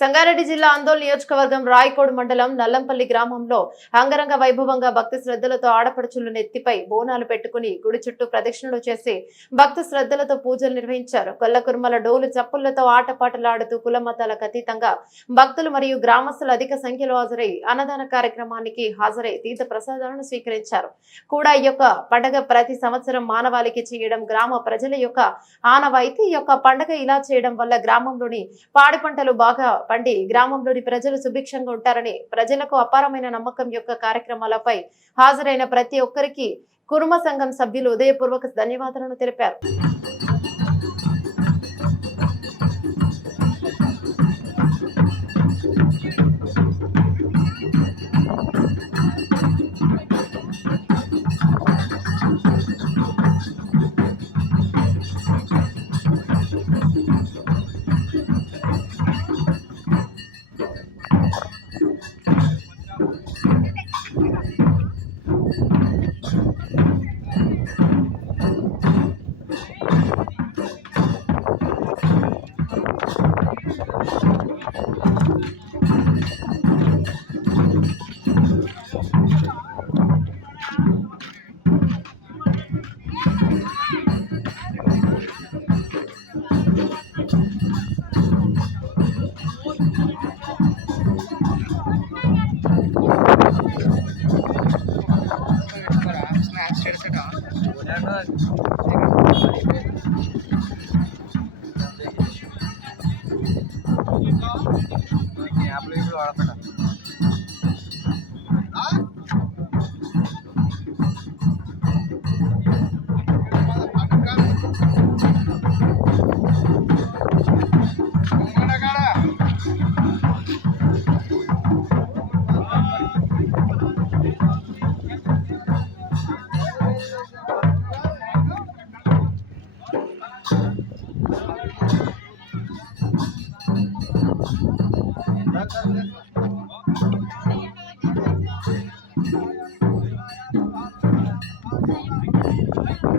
సంగారెడ్డి జిల్లా ఆందోళన నియోజకవర్గం రాయకోడ్ మండలం నల్లంపల్లి గ్రామంలో అంగరంగ వైభవంగా భక్తి శ్రద్ధలతో ఆడపడుచులు నెత్తిపై బోనాలు పెట్టుకుని గుడి చుట్టూ ప్రదక్షిణలు చేసి భక్తి శ్రద్ధలతో పూజలు నిర్వహించారు. కొల్లకుర్మల డోలు చప్పులతో ఆటపాటలాడుతూ కులమతాలకు అతీతంగా భక్తులు మరియు గ్రామస్తులు అధిక సంఖ్యలో హాజరై అన్నదాన కార్యక్రమానికి హాజరై తీర్థ ప్రసాదాలను స్వీకరించారు. కూడా ఈ యొక్క పండగ ప్రతి సంవత్సరం మానవాళికి చేయడం గ్రామ ప్రజల యొక్క ఆనవాయితీ. ఈ యొక్క పండగ ఇలా చేయడం వల్ల గ్రామంలోని పాడి పంటలు బాగా పండి గ్రామంలోని ప్రజలు సుభిక్షంగా ఉంటారని ప్రజలకు అపారమైన నమ్మకం యొక్క కార్యక్రమాలపై హాజరైన ప్రతి ఒక్కరికి కుర్మ సంఘం సభ్యులు ఉదయపూర్వక ధన్యవాదాలను తెలిపారు.